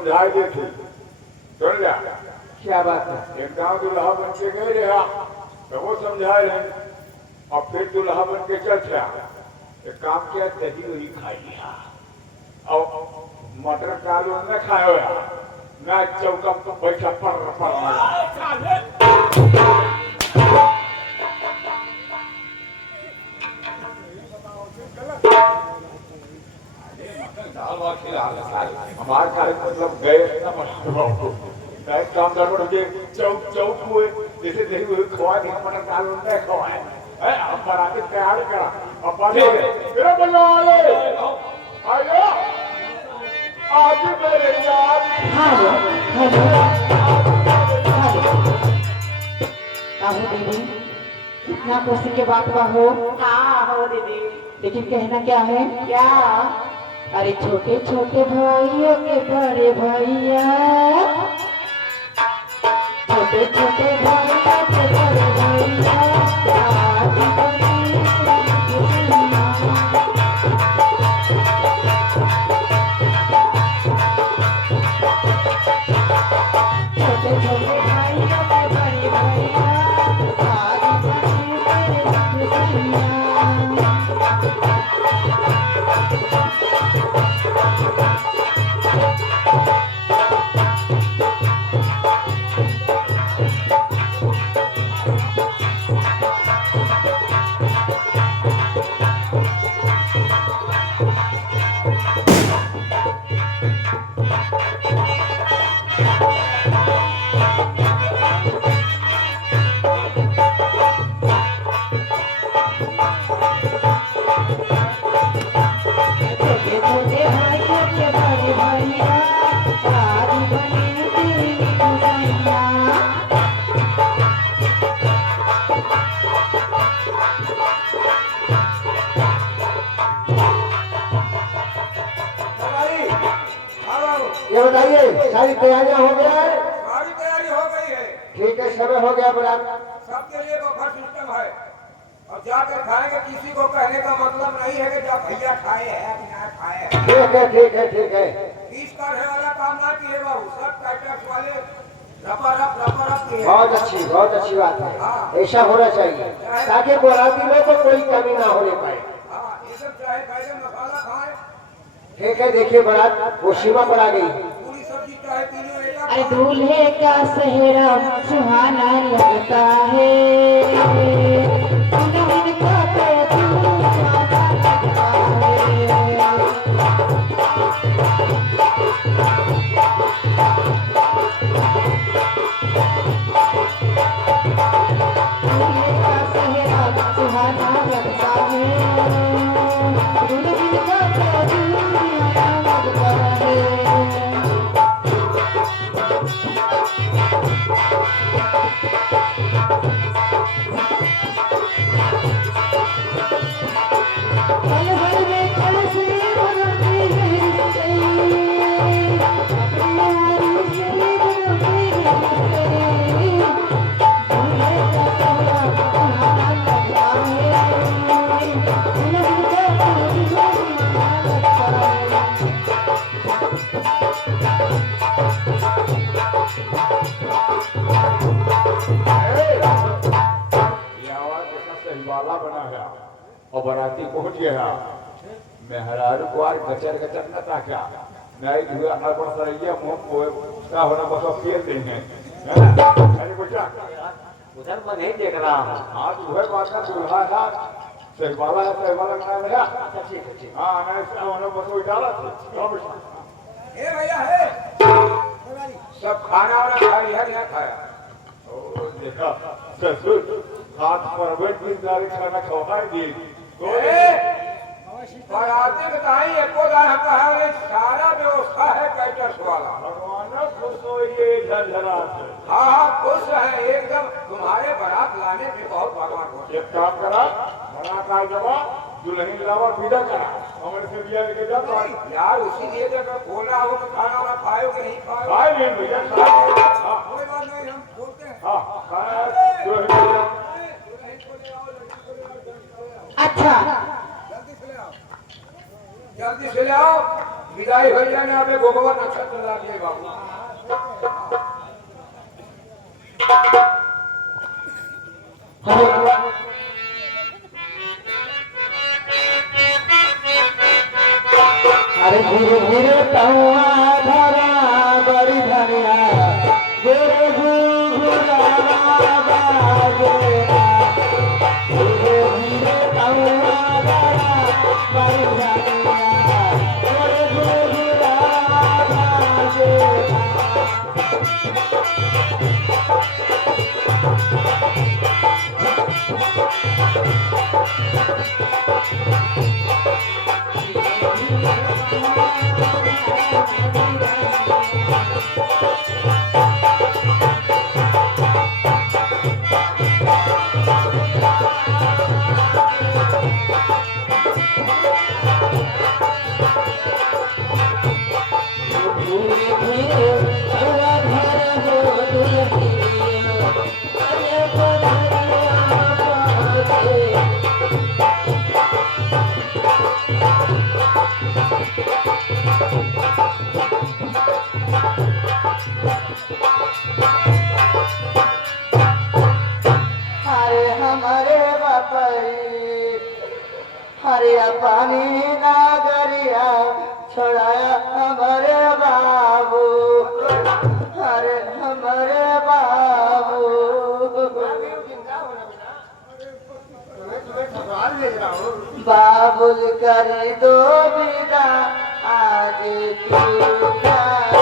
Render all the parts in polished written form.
समझाए देती सुन जा। क्या बात है? एक गाँव दूल्हा बन के गए रहा तो वो समझाए रहे और फिर दूल्हा बन के चल गया। एक काम किया दही वही खाई लिया और मटर का आलू न खाओ मैं चौका तो बैठा पर हमारे कार्य मतलब गए काम गड़बड़ हो चौक चौक हुए जैसे दही हुए खवाए नहीं मटर का आलू नहीं खवाए अब बराती तैयार करा अब मेरा बल्ला आयो आज मेरे यार हेलो हेलो आहो दीदी, इतना खुशी के बात हो। हाँ हो दीदी, लेकिन कहना क्या है? क्या? अरे छोटे छोटे भाइयों के बड़े भैया, छोटे छोटे भाइयों के बड़े भैया, आज बड़ी खुशियाँ। छोटे छोटे भाइयों के बड़े भैया, आज बड़ी खुशियाँ। ये बताइए, सारी तैयारियां हो गया है? सारी तैयारी हो गई है। ठीक है, समय हो गया बराबर। सबके लिए बफर सिस्टम है और जाकर खाएंगे। किसी को कहने का मतलब नहीं है कि जब भैया खाए हैं कि ना खाए हैं। ठीक है ठीक है ठीक है। फीस करने वाला काम ना किए बाबू, सब कैटर्स वाले रपा रप किए। बहुत अच्छी बात है। ऐसा होना चाहिए ताकि बराती में तो कोई कमी ना होने पाए। हाँ, ये सब चाहे बैगन मसाला खाए। ठीक है, देखिए बारात वो सीमा पर आ गई। पूरी सब्जी चाहे तीनों एक। अरे दूल्हे का सेहरा सुहाना लगता है, दुल्हन का तो सुहाना लगता है। दूल्हे का सेहरा सुहाना लगता है, दुल्हन का तो सुहाना लगता है। पल भर में कलसी भरती है अपने हारी से भरती है। दूल्हे का सेहरा सुहाना लगता है, दुल्हन का तो सुहाना लगता है। वाला बना गया और बराती पहुंच गया। मेहरारू को आज गचर गचर न था क्या नहीं हुआ अगर सरिया मुंह को उसका होना बस फेर देंगे। अरे बेटा उधर मैं नहीं देख रहा हूँ। हाँ तुम्हें बात का दूल्हा था सहवाला है, सहवाला का नाम है। ठीक है ठीक। हाँ नहीं इसका होना बस वही डाला था। ए भैया है, सब खाना वाला खा लिया नहीं खाया। ओ देखा ससुर हाथ पर बैठ सारी खाना खवाएंगे तो बराती बताई एको दाना कहा सारा व्यवस्था है कैटर्स वाला। भगवान खुश हो ये झरझरा से। हाँ खुश है एकदम। तुम्हारे बारात लाने में बहुत भगवान खुश। एक काम करा बारात आ जवा दुल्हन लावा विदा करा हमारे से बिया लेके जा तो यार उसी लिए जब बोला हो तो खाना वाला खाओ कि नहीं खाओ। खाए नहीं भैया कोई बात नहीं, हम बोलते हैं। हाँ अच्छा जल्दी से ले आओ। विदाई हो जाने अबे भगवान अच्छा चला गए बाबू। अरे धीरे धीरे तहुआ धरा बड़ी धनिया गोरे घुघुरा बाजेरा धीरे धीरे तहुआ धरा बड़ी धनिया गोरे घुघुरा बाजेरा अरे हमारे बापरी हरिया पानी नागरिया छोड़ाया हमारे बाबू अरे हमारे बाबू बाबुल करी दो विदा आगे तू जाए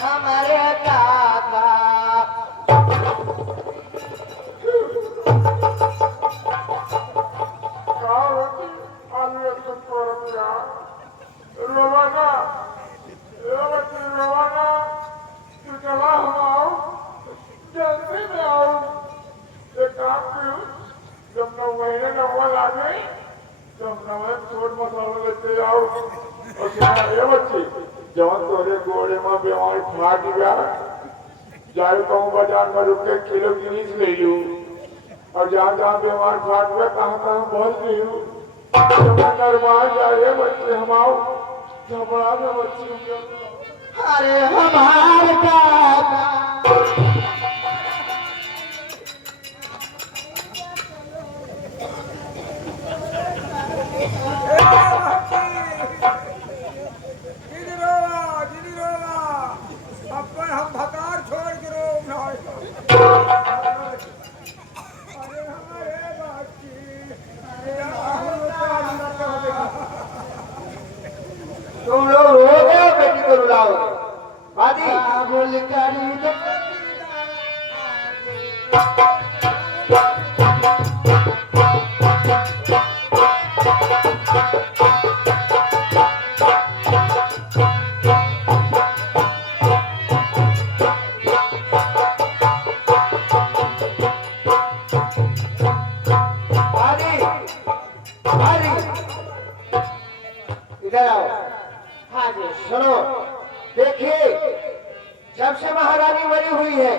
हमारे काका जवन तोरे गोड़े में बीमारी फाट गया जाए कहूँ बाजार में रुक के किलो गिनीस ले लू और जहाँ जहाँ बीमार फाट गया कहाँ कहाँ बहुत ली हूँ नरमार जाए बच्चे हम आओ झपड़ा में बच्चे अरे हमार काका हम भकार छोड़ के रोम ना अरे हमारे बाकी तुम लोग रो गए बेटी को रुलाओ बादी बोल करी दो इधर आओ। हाँ जी। सुनो देखिए जब से महारानी मरी हुई है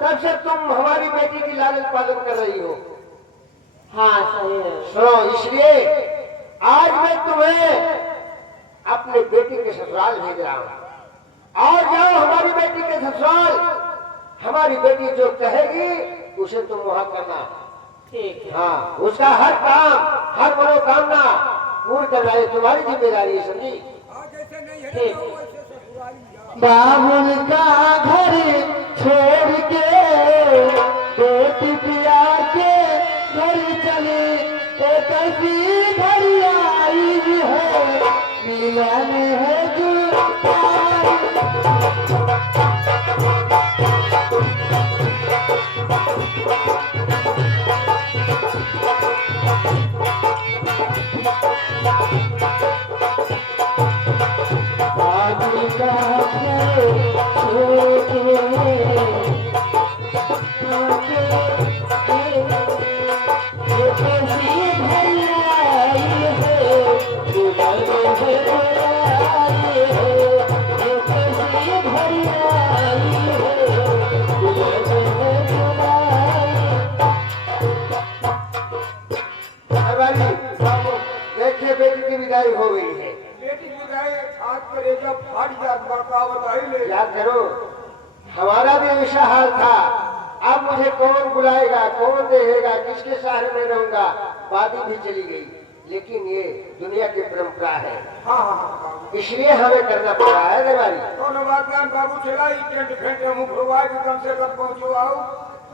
तब से तुम हमारी बेटी की लालन पालन कर रही हो। हाँ सही है। सुनो इसलिए आज मैं तुम्हें अपने बेटी के ससुराल भेज रहा हूँ। आओ जाओ हमारी बेटी के ससुराल। हमारी बेटी जो कहेगी उसे तुम वहां करना। ठीक है। हाँ उसका हर काम हर मनोकामना पूर्ण करना ये तुम्हारी जिम्मेदारी है समझी। जैसे नहीं है ना वैसे ससुराल में जाओ। बाबुल का घर छोड़ के बेटी पिया के घर चले एक ऐसी घड़ी आई है मिलन है जुदाई देखिए बेटी की विदाई हो गई है। बेटी विदाई आज करेगा फाड़ जात बड़का बताई ले। याद करो हमारा भी ऐसा हाल था। अब मुझे कौन बुलाएगा, कौन देखेगा, किसके सहारे में रहूंगा। वादी भी चली गई, लेकिन ये दुनिया की परंपरा है, हाँ हाँ हाँ इसलिए हमें करना पड़ा है देवारी। कोनो बात ना बाबू चला ही टेंट फेंटे मुंह खुलवाए कि कम से कम पहुंचो आओ।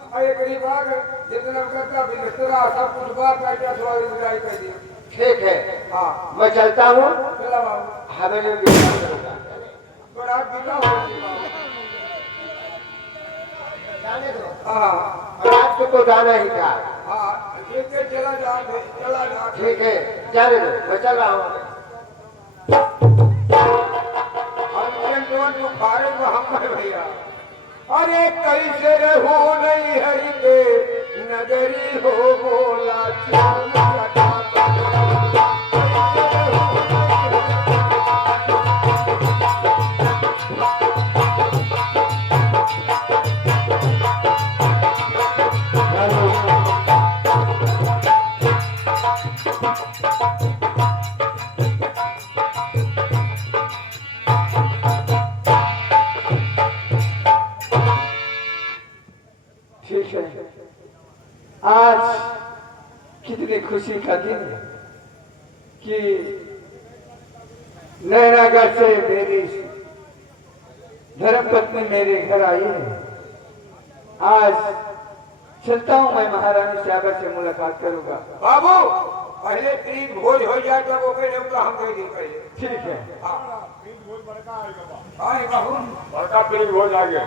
अरे गरीब आग जितना करता बिस्तरा सब कुछ बात करके थोड़ी विदाई कर दी। ठीक है, हाँ मैं चलता हूँ। चला बाबू हवेली में विश्राम करूंगा। बड़ा बीता हो जाने दो। हाँ रात को तो जाना ही था। हाँ ठीक है चला जा ठीक है जाने दो, मैं चल रहा हूँ। फारे को हम भैया अरे कैसे रहू नहीं हरि के नगरी हो बोला ठीक है, आज कितनी खुशी का दिन है कि नैनागढ़ से मेरी धर्मपत्नी मेरे घर आई है। आज चलता हूँ, मैं महारानी सागर से मुलाकात करूंगा। बाबू पहले प्रीत भोज हो जाए तब वो कहे तो हम कह दें पहले। ठीक है, बड़का प्रीत भोज आ गया।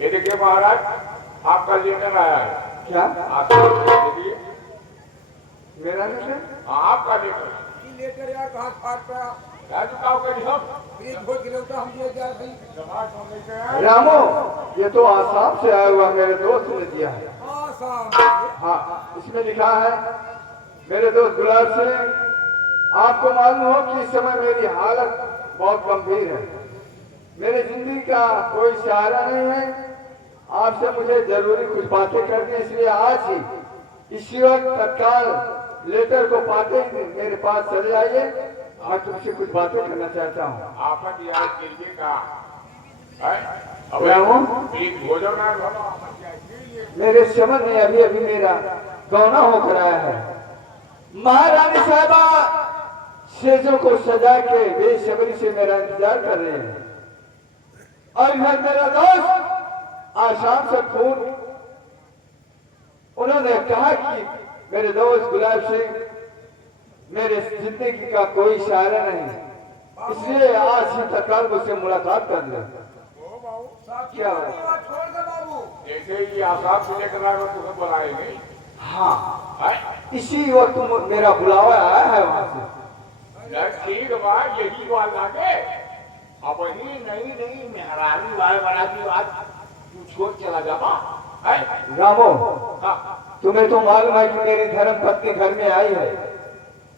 ये देखिए महाराज, आपका लेटर आया है। क्या? देखिए मेरा लेटर? आपका लेटर। लेकर यार कहाँ फाट पड़ा प्रीत भोज गिरे तो हम ले जाए भाई। रामो, ये तो आसाम से आया हुआ मेरे दोस्त ने दिया है। हाँ, इसमें लिखा है मेरे दोस्त गुलाब से, आपको मालूम हो कि इस समय मेरी हालत बहुत गंभीर है। मेरी जिंदगी का कोई सहारा नहीं है। आपसे मुझे जरूरी कुछ बातें करनी, इसलिए आज ही इसी वक्त तत्काल लेटर को पाते ही मेरे पास चले आइए। मैं तुमसे कुछ बातें करना चाहता हूँ। आपन यार कीजिए का मेरे समझ में अभी अभी मेरा गौना होकर आया है। महारानी साहबा सेजों को सजा के बेसब्री से मेरा इंतजार कर रहे हैं। और इधर मेरा दोस्त आसाम से फोन, उन्होंने कहा कि मेरे दोस्त गुलाब सिंह, मेरे जिंदगी का कोई सहारा नहीं, इसलिए आज ही तत्काल मुझसे मुलाकात कर ले। क्या छोड़ दे बाबू। जैसे ही आसाम से लेकर आए तुम्हें बुलाएंगे। हाँ, इसी वक्त मेरा बुलावा आया है वहां से। ठीक बात, यही बात लागे। अब वही नई नई मेहरानी वाले बना की बात तू छोड़ चला जाता। रामो, हाँ, तुम्हें तो मालूम है कि मेरी धर्म पत्नी घर में आई है।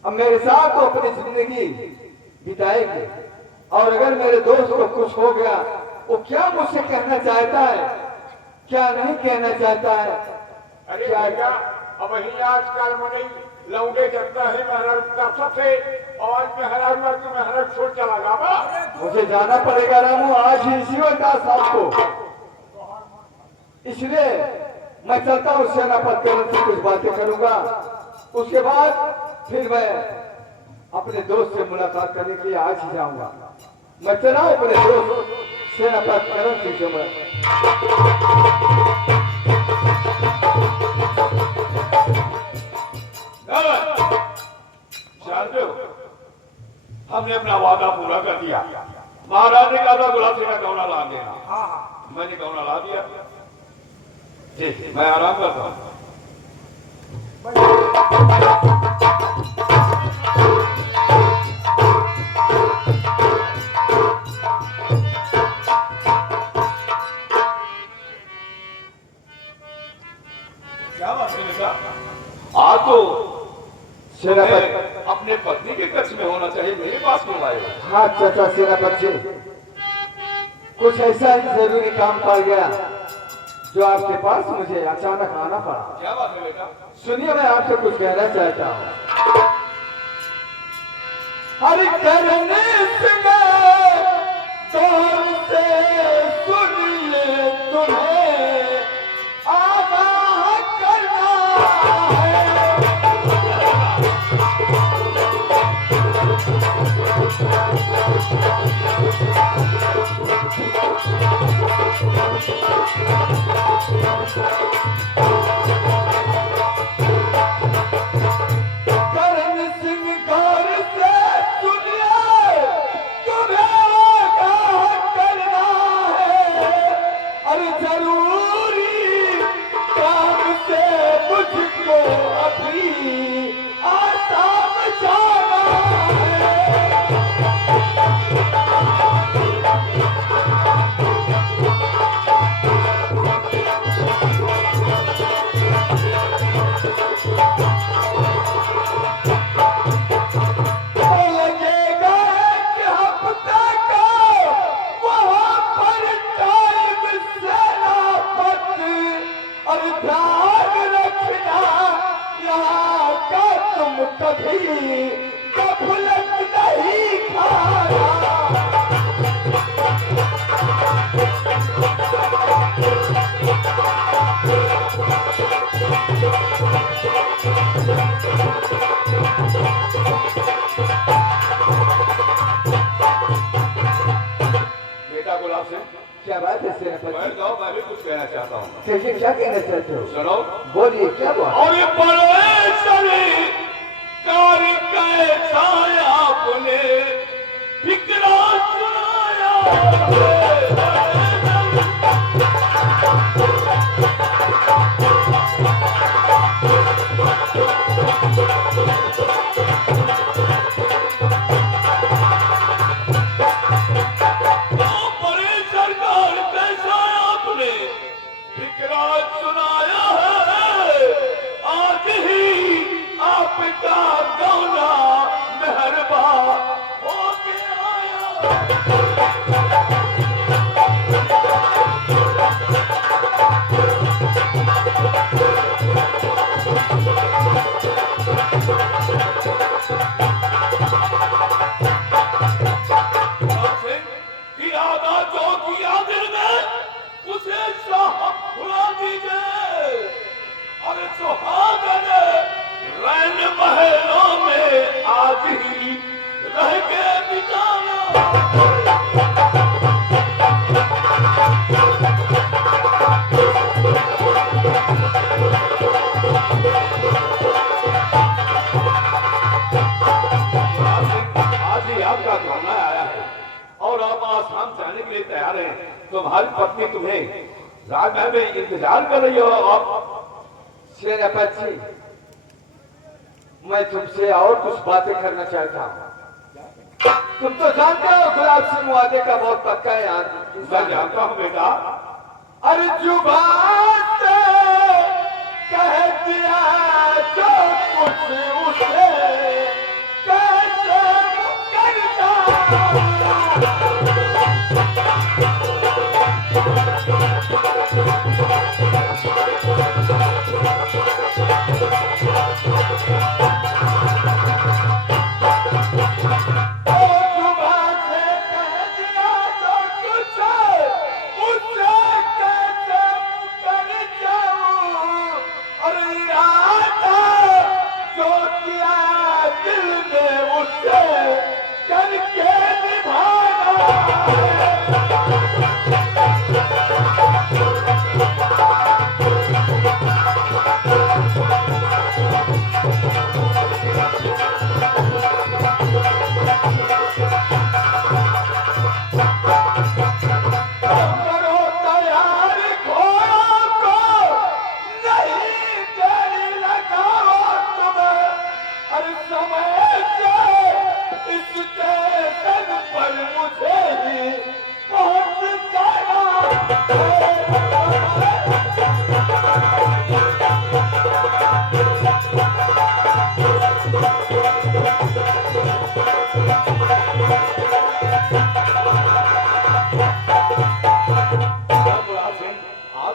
अब मेरे साथ तो अपनी जिंदगी बिताएगी, और अगर मेरे दोस्त को कुछ हो गया, वो क्या मुझसे कहना चाहता है, क्या नहीं कहना चाहता है। अरे भैया, अब वही आजकल मने लौंडे जगता है मेहरारू का से, और मेहरारू की मेहरारू छोड़ चला जाता। मुझे जाना पड़ेगा रामू, आज ही इसी वक्त साहब को। इसलिए मैं चलता हूँ, सेनापति से कुछ बातें करूंगा। उसके बाद फिर मैं अपने दोस्त से मुलाकात करने के लिए आज ही जाऊंगा। मैं चला अपने दोस्त सेनापति करण सिंह से मैं। जानते हो, हमने अपना वादा पूरा कर दिया। महाराज ने कहा था गुलाब सिंह का गौना ला देना। मैंने गौना ला दिया। जी मैं आराम करता हूँ। क्या बात है बेटा? आज तो सेनापति अपने पत्नी के कक्ष में होना चाहिए, मेरे पास क्यों आए हो? हाँ चाचा सेनापति जी, कुछ ऐसा ही जरूरी काम पड़ गया जो आपके पास मुझे अचानक आना पड़ा। क्या बात है बेटा? सुनिए, मैं आपसे कुछ कहना चाहता हूँ। हर करने से गौर से सुन ले, तुम्हें आगाह करना है। करण सिंह गौर से सुनिए, तुम्हें आगाह करना है। अरे जरूरी काम से मुझको अभी आसाम जाना है। लगेगा एक हफ्ता का वहाँ पर टाइम सेनापत, और ध्यान रखना यहाँ का तुम कभी गफलत नहीं खाना। बेटा गुलाब सिंह, क्या बात है सेनापति? बैठ जाओ, मैं भी कुछ कहना चाहता हूँ। कहिए, क्या कहना चाहते हो? सुनो। बोलिए, क्या बात? और परमेश्वरी कार कैसा आपने फिक्रा सुनाया। सरकार कैसा आपने फिक्रा सुनाया है। आज ही आपका गौना मेहरबा होके आया। इरादा जो किया दिल में उसे साहब भुला दीजिए। और सुहागन रैन महलों में आज ही रह के बिताना। आज ही आपका खाना आया है और आप आसाम जाने के लिए तैयार हैं। तुम्हारी पत्नी तुम्हें राजमहल में इंतजार कर रही हो। आप सेनापति जी, मैं तुमसे और कुछ बातें करना चाहता हूँ। तुम तो जानते हो गुलाब सिंह वादे का बहुत पक्का है मैं इंसान। जानता हूँ बेटा। अरे जुबान से कह दिया जो कुछ उसे कैसे मुकर जाऊं।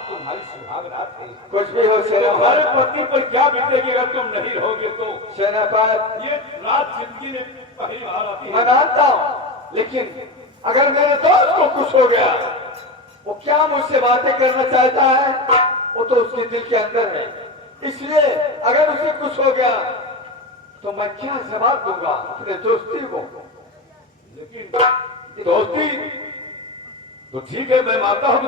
तुम्हारी सुहागरात है। कुछ भी हो तुम्हारे सेनापति, पत्नी पर क्या बीतेगी अगर तुम नहीं रहोगे तो? सेनापति ये रात जिंदगी में पहली बार आती मैं है। मानता हूँ, लेकिन अगर मेरे दोस्त को कुछ हो गया, वो क्या मुझसे बातें करना चाहता है, वो तो उसके दिल के अंदर है। इसलिए अगर उसे कुछ हो गया तो मैं क्या जवाब दूंगा अपने दोस्ती को। लेकिन दोस्ती तो ठीक है, मैं मानता हूँ कि